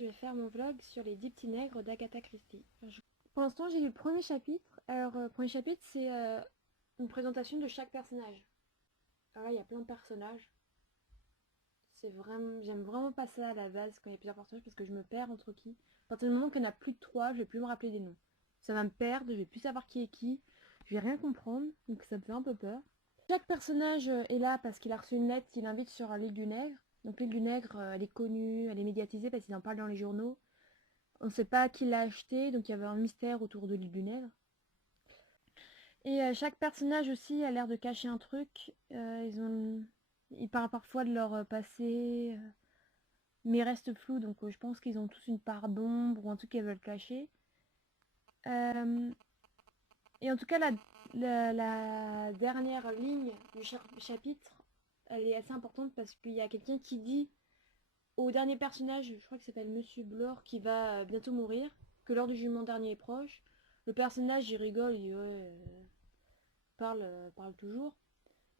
Je vais faire mon vlog sur les 10 petits nègres d'Agatha Christie. Pour l'instant, j'ai lu le premier chapitre. Alors, le premier chapitre, c'est une présentation de chaque personnage. Alors là, il y a plein de personnages. J'aime vraiment pas ça à la base quand il y a plusieurs personnages parce que je me perds entre qui. À partir du moment qu'il y en a plus de 3, je vais plus me rappeler des noms. Ça va me perdre, je vais plus savoir qui est qui. Je vais rien comprendre, donc ça me fait un peu peur. Chaque personnage est là parce qu'il a reçu une lettre qui l'invite sur l'île du Nègre. Donc l'île du Nègre, elle est connue, elle est médiatisée parce qu'il en parle dans les journaux. On ne sait pas qui l'a acheté, donc il y avait un mystère autour de l'île du Nègre. Et chaque personnage aussi a l'air de cacher un truc. Ils parlent parfois de leur passé, mais restent flous, donc je pense qu'ils ont tous une part d'ombre ou un truc qu'ils veulent cacher. Et en tout cas, la dernière ligne du chapitre, elle est assez importante parce qu'il y a quelqu'un qui dit au dernier personnage, je crois qu'il s'appelle Monsieur Blore, qui va bientôt mourir, que l'heure du jugement dernier est proche. Le personnage, il rigole, il dit ouais, parle toujours.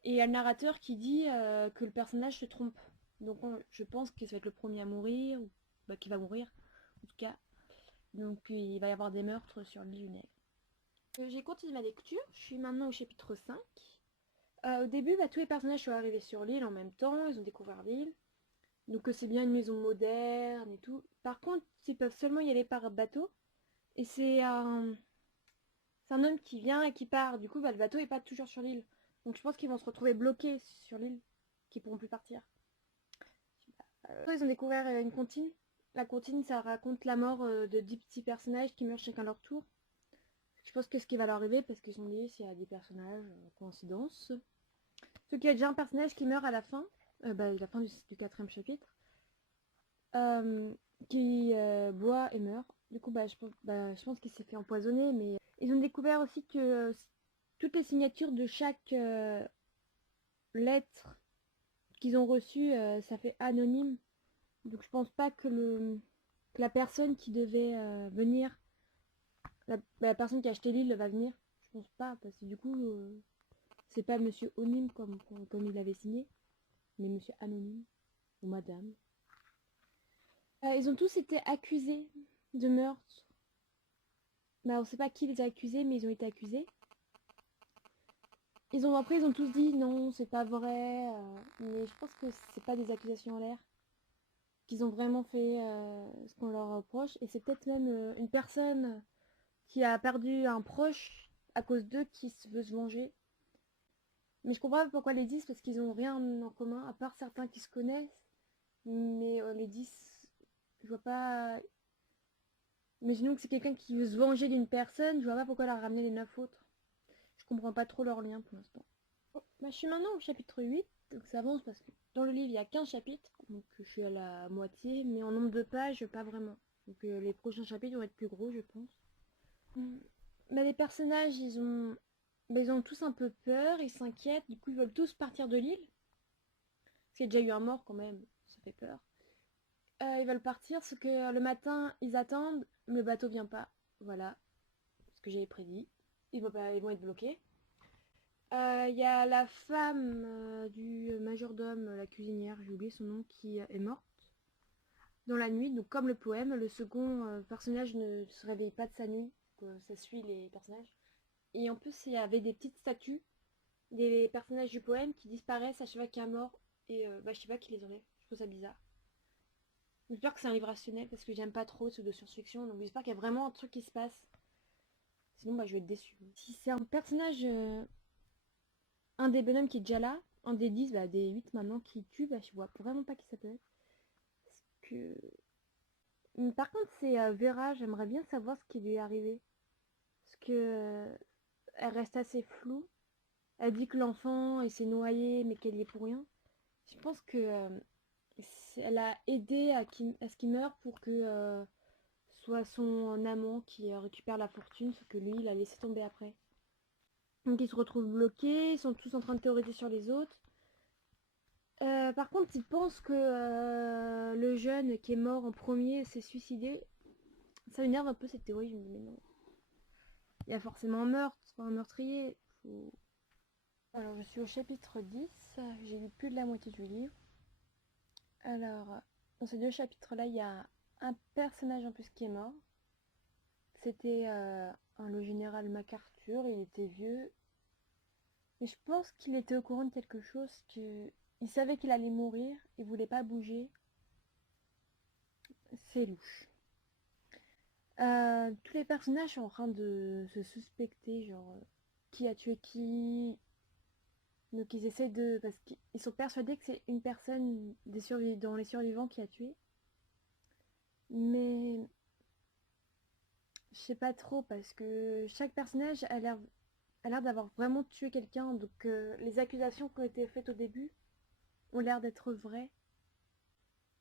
Et il y a le narrateur qui dit que le personnage se trompe. Donc je pense que ça va être le premier à mourir, ou bah, qui va mourir, en tout cas. Donc il va y avoir des meurtres sur l'île du Nègre. J'ai continué ma lecture, je suis maintenant au chapitre 5. Au début, bah, tous les personnages sont arrivés sur l'île en même temps, ils ont découvert l'île. Donc c'est bien une maison moderne et tout. Par contre, ils peuvent seulement y aller par bateau. Et c'est un homme qui vient et qui part. Du coup, bah, le bateau n'est pas toujours sur l'île. Donc je pense qu'ils vont se retrouver bloqués sur l'île, qu'ils pourront plus partir. Ils ont découvert une comptine. La comptine, ça raconte la mort de 10 petits personnages qui meurent chacun leur tour. Je pense que ce qui va leur arriver, parce qu'ils sont liés, s'il y a des personnages, coïncidence. Sauf qu'il y a déjà un personnage qui meurt à la fin, la fin du 4e chapitre, qui boit et meurt. Du coup, je pense qu'il s'est fait empoisonner, mais ils ont découvert aussi que toutes les signatures de chaque lettre qu'ils ont reçue, ça fait anonyme. Donc je pense pas que la personne qui devait venir, la personne qui a acheté l'île va venir. Je pense pas, parce que du coup, c'est pas Monsieur Onim comme il avait signé, mais Monsieur Anonyme, ou Madame. Ils ont tous été accusés de meurtre. On sait pas qui les a accusés, mais ils ont été accusés. Après, ils ont tous dit non, c'est pas vrai. Mais je pense que c'est pas des accusations en l'air. Qu'ils ont vraiment fait ce qu'on leur reproche. Et c'est peut-être même une personne qui a perdu un proche à cause d'eux qui veut se venger. Mais je comprends pas pourquoi les 10, parce qu'ils ont rien en commun, à part certains qui se connaissent. Mais les 10, je vois pas. Imaginons que c'est quelqu'un qui veut se venger d'une personne, je vois pas pourquoi leur ramener les 9 autres. Je comprends pas trop leur lien pour l'instant. Je suis maintenant au chapitre 8, donc ça avance parce que dans le livre il y a 15 chapitres, donc je suis à la moitié, mais en nombre de pages, pas vraiment. Donc les prochains chapitres vont être plus gros, je pense. Les personnages, ils ont tous un peu peur, ils s'inquiètent, du coup ils veulent tous partir de l'île. Parce qu'il y a déjà eu un mort quand même, ça fait peur. Ils veulent partir, ce que le matin ils attendent, le bateau vient pas. Voilà, ce que j'avais prédit. Ils vont être bloqués. Il y a la femme du majordome, la cuisinière, j'ai oublié son nom, qui est morte dans la nuit. Donc comme le poème, le second personnage ne se réveille pas de sa nuit. Ça suit les personnages. Et en plus, il y avait des petites statues des personnages du poème qui disparaissent à chaque fois qu'il y a un mort. Et je sais pas qui les enlève. Je trouve ça bizarre. J'espère que c'est un livre rationnel parce que j'aime pas trop ceux de science-fiction. Donc j'espère qu'il y a vraiment un truc qui se passe. Sinon, je vais être déçue. Si c'est un personnage, un des bonhommes qui est déjà là, un des 10, des 8 maintenant qui tue, je vois vraiment pas qui ça peut être. Parce que... Par contre, c'est Vera, j'aimerais bien savoir ce qui lui est arrivé. Parce que elle reste assez floue. Elle dit que l'enfant il s'est noyé mais qu'elle y est pour rien. Je pense que elle a aidé à ce qu'il meure pour que soit son amant qui récupère la fortune, ce que lui il a laissé tomber après. Donc ils se retrouvent bloqués, ils sont tous en train de théoriser sur les autres. Par contre, ils pensent que le jeune qui est mort en premier s'est suicidé. Ça m'énerve un peu cette théorie, je me dis mais non. Il y a forcément un meurtre, un meurtrier. Alors je suis au chapitre 10, j'ai lu plus de la moitié du livre. Alors, dans ces deux chapitres-là, il y a un personnage en plus qui est mort. C'était le général MacArthur, il était vieux. Mais je pense qu'il était au courant de quelque chose, il savait qu'il allait mourir, il voulait pas bouger. C'est louche. Tous les personnages sont en train de se suspecter, genre qui a tué qui. Donc ils essaient de... Parce qu'ils sont persuadés que c'est une personne dans les survivants qui a tué. Mais je sais pas trop parce que chaque personnage a l'air d'avoir vraiment tué quelqu'un. Donc les accusations qui ont été faites au début ont l'air d'être vraies.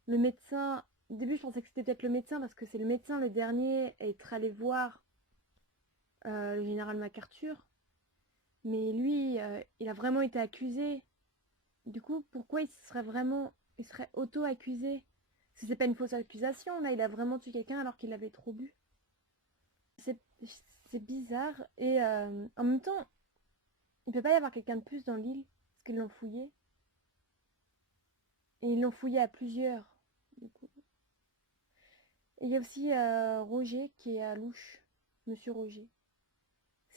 Le médecin... Au début je pensais que c'était peut-être le médecin parce que c'est le médecin le dernier à être allé voir le général MacArthur. Mais lui, il a vraiment été accusé. Du coup, pourquoi il serait auto-accusé? Parce que c'est pas une fausse accusation, là, il a vraiment tué quelqu'un alors qu'il avait trop bu. C'est c'est bizarre. Et en même temps, il peut pas y avoir quelqu'un de plus dans l'île, parce qu'ils l'ont fouillé. Et ils l'ont fouillé à plusieurs, du coup. Et il y a aussi Roger qui est à louche, Monsieur Roger.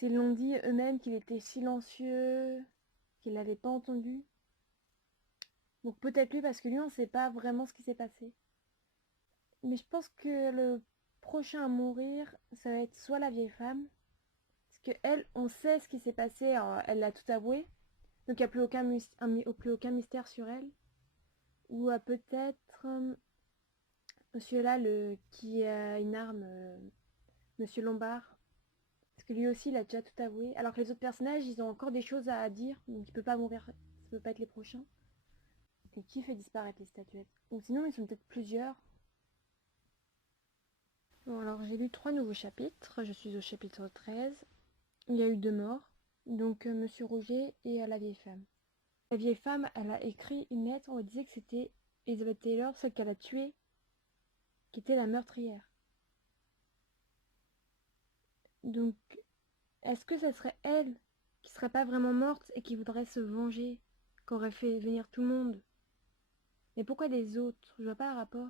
Ils l'ont dit eux-mêmes qu'il était silencieux, qu'il l'avait pas entendu. Donc peut-être lui, parce que lui, on sait pas vraiment ce qui s'est passé. Mais je pense que le prochain à mourir, ça va être soit la vieille femme, parce que elle, on sait ce qui s'est passé, elle l'a tout avoué, donc il n'y a plus aucun mystère sur elle. Ou peut-être monsieur-là, qui a une arme, monsieur Lombard, parce que lui aussi, il a déjà tout avoué. Alors que les autres personnages, ils ont encore des choses à dire, donc il peut pas mourir, ça peut pas être les prochains. Et qui fait disparaître les statuettes? Ou sinon, ils sont peut-être plusieurs. Bon, alors j'ai lu 3 nouveaux chapitres, je suis au chapitre 13. Il y a eu 2 morts, donc Monsieur Roger et la vieille femme. La vieille femme, elle a écrit une lettre où elle disait que c'était Elizabeth Taylor, celle qu'elle a tuée, qui était la meurtrière. Donc, est-ce que ça serait elle qui serait pas vraiment morte et qui voudrait se venger, qui aurait fait venir tout le monde? Mais pourquoi des autres? Je vois pas le rapport.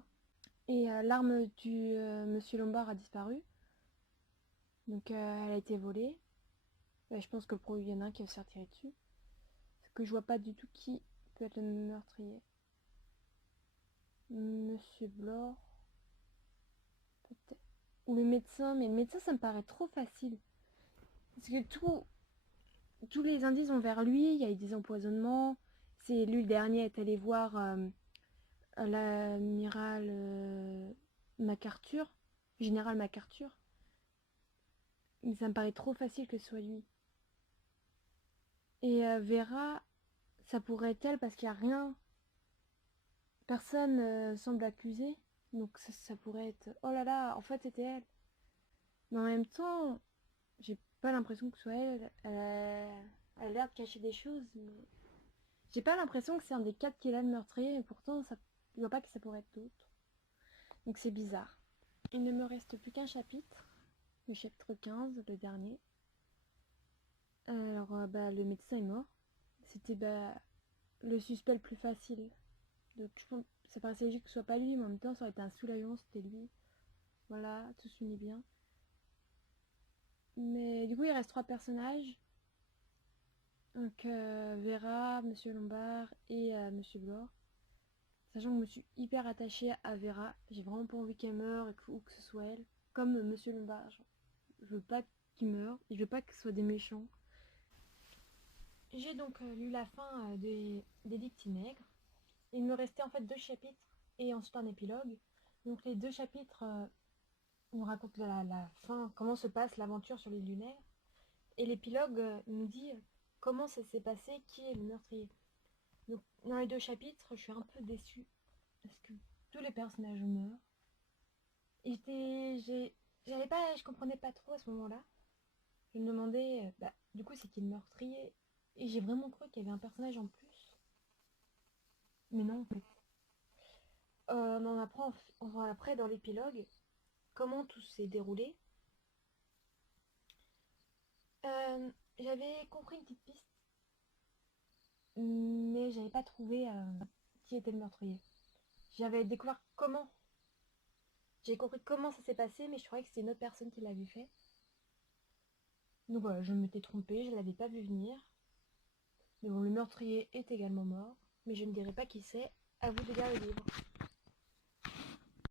Et l'arme du Monsieur Lombard a disparu, donc elle a été volée. Je pense que il y en a un qui va se faire tirer dessus. Parce que je vois pas du tout qui peut être le meurtrier. Monsieur Blore, peut-être. Ou le médecin, mais le médecin, ça me paraît trop facile. Parce que tous les indices vont vers lui, il y a eu des empoisonnements. C'est lui le dernier est allé voir l'amiral MacArthur, général MacArthur. Mais ça me paraît trop facile que ce soit lui. Et Vera, ça pourrait être elle parce qu'il n'y a rien. Personne semble accuser. Donc ça pourrait être... Oh là là, en fait c'était elle. Mais en même temps, j'ai pas l'impression que ce soit elle. Elle a l'air de cacher des choses, mais... J'ai pas l'impression que c'est un des 4 qui est là le meurtrier, et pourtant, je vois pas que ça pourrait être d'autres. Donc c'est bizarre. Il ne me reste plus qu'un chapitre, le chapitre 15, le dernier. Alors, le médecin est mort. C'était le suspect le plus facile. Donc je pense ça paraissait logique que ce soit pas lui, mais en même temps, ça aurait été un soulagement, c'était lui. Voilà, tout s'unit bien. Mais du coup, il reste 3 personnages. Donc Vera, Monsieur Lombard et Monsieur Blore. Sachant que je me suis hyper attachée à Vera. J'ai vraiment pas envie qu'elle meure ou que ce soit elle. Comme Monsieur Lombard. Je veux pas qu'il meure. Je veux pas que ce soit des méchants. J'ai donc lu la fin des Dix Petits Nègres. Il me restait en fait 2 chapitres et ensuite un épilogue. Donc les 2 chapitres nous racontent la fin, comment se passe l'aventure sur l'île lunaire. Et l'épilogue nous dit comment ça s'est passé, qui est le meurtrier. Donc dans les 2 chapitres, je suis un peu déçue parce que tous les personnages meurent. Et je comprenais pas trop à ce moment-là. Je me demandais, du coup, c'est qui le meurtrier? Et j'ai vraiment cru qu'il y avait un personnage en plus. Mais non, en fait. On en apprend enfin, après dans l'épilogue comment tout s'est déroulé. J'avais compris une petite piste, mais j'avais pas trouvé qui était le meurtrier. J'avais découvert comment J'ai compris comment ça s'est passé, mais je croyais que c'était une autre personne qui l'avait fait. Donc voilà, je m'étais trompée, je ne l'avais pas vu venir. Mais bon, le meurtrier est également mort, mais je ne dirai pas qui c'est. À vous de lire le livre.